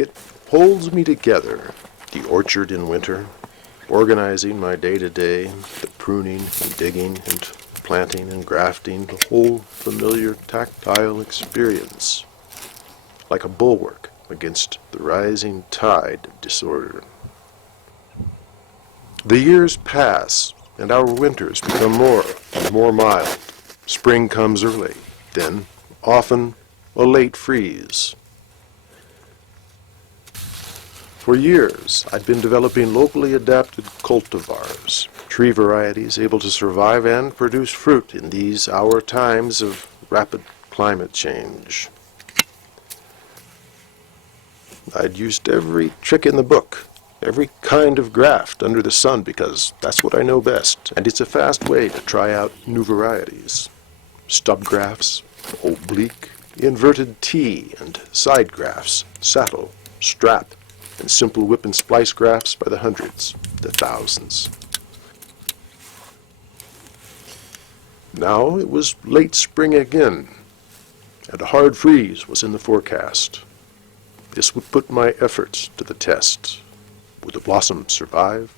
It holds me together, the orchard in winter, organizing my day-to-day, the pruning and digging and planting and grafting, the whole familiar tactile experience, like a bulwark against the rising tide of disorder. The years pass, and our winters become more and more mild. Spring comes early, then often a late freeze. For years, I'd been developing locally adapted cultivars, tree varieties able to survive and produce fruit in these our times of rapid climate change. I'd used every trick in the book, every kind of graft under the sun, because that's what I know best, and it's a fast way to try out new varieties. Stub grafts, oblique, inverted T and side grafts, saddle, strap, and simple whip and splice grafts by the hundreds, the thousands. Now it was late spring again, and a hard freeze was in the forecast. This would put my efforts to the test. Would the blossom survive?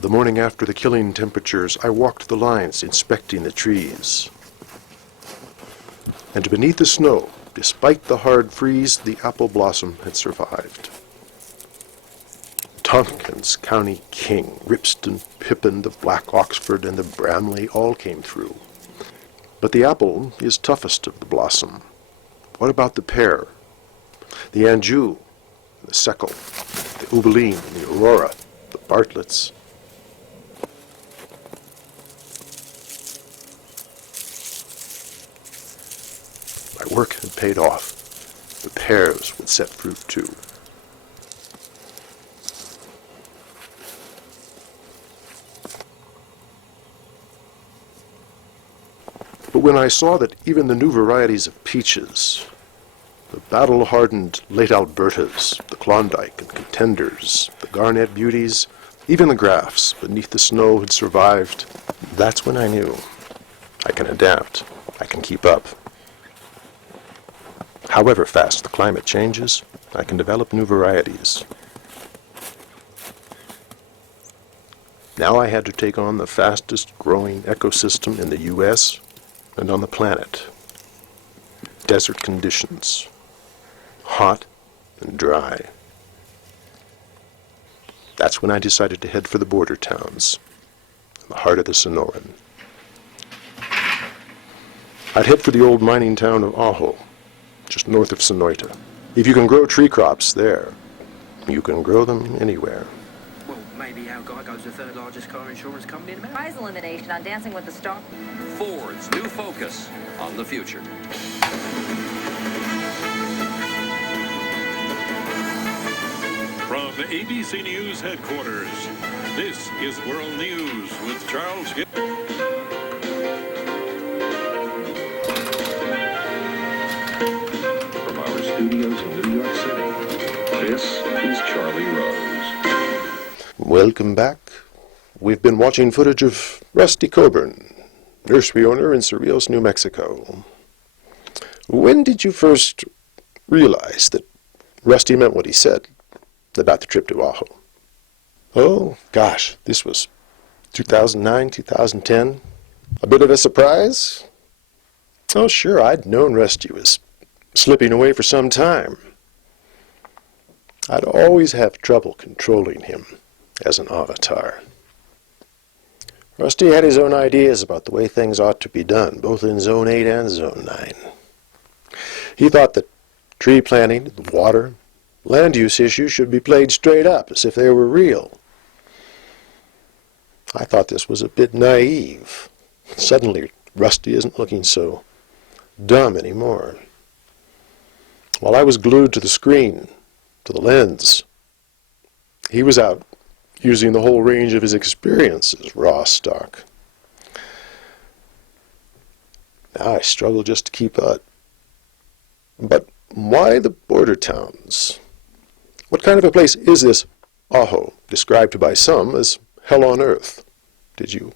The morning after the killing temperatures, I walked the lines, inspecting the trees. And beneath the snow, despite the hard freeze, the apple blossom had survived. Tompkins County King, Ripston, Pippin, the Black Oxford, and the Bramley all came through. But the apple is toughest of the blossom. What about the pear, the Anjou, the Seckel, the Ubeline, and the Aurora, the Bartletts? My work had paid off. The pears would set fruit too. But when I saw that even the new varieties of peaches, the battle-hardened late Albertas, the Klondike and Contenders, the Garnet Beauties, even the grafts beneath the snow had survived, that's when I knew. I can adapt. I can keep up. However fast the climate changes, I can develop new varieties. Now I had to take on the fastest growing ecosystem in the U.S. and on the planet. Desert conditions, hot and dry. That's when I decided to head for the border towns, in the heart of the Sonoran. I'd head for the old mining town of Ajo, just north of Sonoita. If you can grow tree crops there, you can grow them anywhere. Well, maybe our guy goes the third largest car insurance company in America. Prize elimination on Dancing with the Stars. Ford's new focus on the future. From ABC News headquarters, this is World News with Charles Gibb. From our studios in New York City, this is Charlie Rose. Welcome back. We've been watching footage of Rusty Coburn, nursery owner in Cerrillos, New Mexico. When did you first realize that Rusty meant what he said about the trip to Ajo? Oh, gosh, this was 2009, 2010. A bit of a surprise? Oh, sure, I'd known Rusty was slipping away for some time. I'd always have trouble controlling him as an avatar. Rusty had his own ideas about the way things ought to be done, both in Zone 8 and Zone 9. He thought that tree planting, water, land use issues should be played straight up, as if they were real. I thought this was a bit naive. Suddenly, Rusty isn't looking so dumb anymore. While I was glued to the screen, to the lens, he was out using the whole range of his experiences, raw stock. Now I struggle just to keep up. But why the border towns? What kind of a place is this Aho, described by some as hell on earth. Did you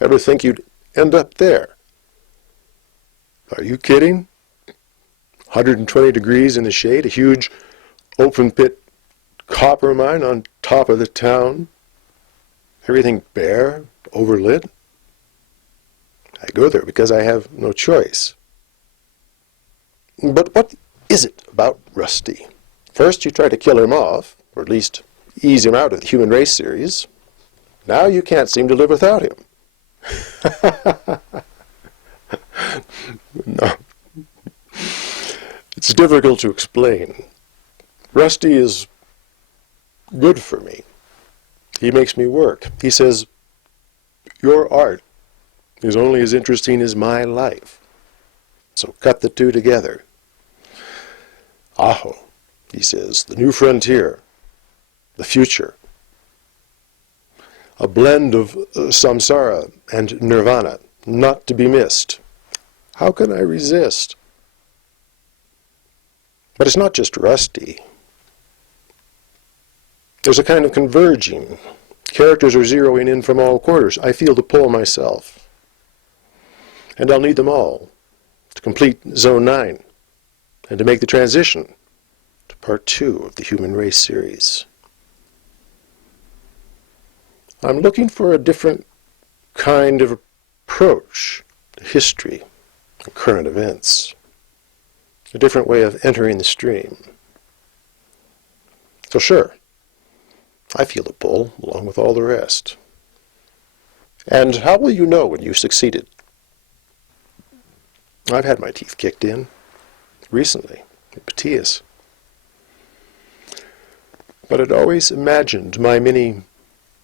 ever think you'd end up there? Are you kidding? 120 degrees in the shade, a huge open-pit copper mine on top of the town, everything bare, overlit. I go there because I have no choice. But what is it about Rusty? First you try to kill him off, or at least ease him out of the human race series. Now you can't seem to live without him. No. It's difficult to explain. Rusty is good for me. He makes me work. He says, your art is only as interesting as my life. So cut the two together. Aho, he says, the new frontier, the future. A blend of samsara and nirvana, not to be missed. How can I resist? But it's not just Rusty. There's a kind of converging. Characters are zeroing in from all quarters. I feel the pull myself. And I'll need them all to complete Zone 9 and to make the transition to Part 2 of the Human Race series. I'm looking for a different kind of approach to history and current events. A different way of entering the stream. So sure, I feel the pull along with all the rest. And how will you know when you've succeeded? I've had my teeth kicked in recently, in Patias. But I'd always imagined my mini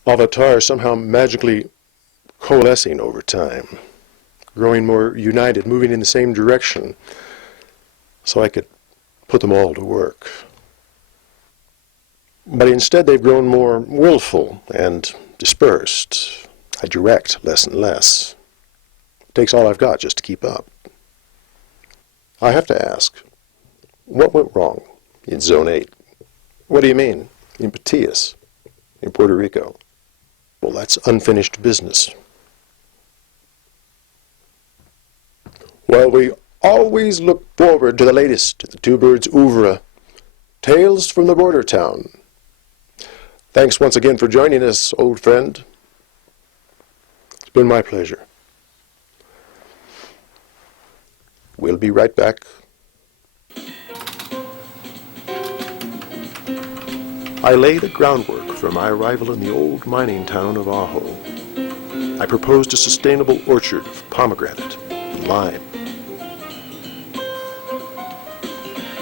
avatar somehow magically coalescing over time, growing more united, moving in the same direction, so I could put them all to work. But instead they've grown more willful and dispersed. I direct less and less. It takes all I've got just to keep up. I have to ask, what went wrong in Zone 8? What do you mean? In Patias, in Puerto Rico? Well, that's unfinished business. Well, we always look forward to the latest in the Two Birds oeuvre, Tales from the Border Town. Thanks once again for joining us, old friend. It's been my pleasure. We'll be right back. I lay the groundwork for my arrival in the old mining town of Aho. I proposed a sustainable orchard of pomegranate and lime.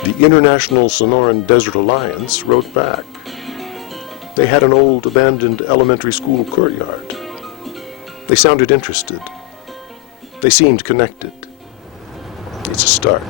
The International Sonoran Desert Alliance wrote back. They had an old abandoned elementary school courtyard. They sounded interested. They seemed connected. It's a start.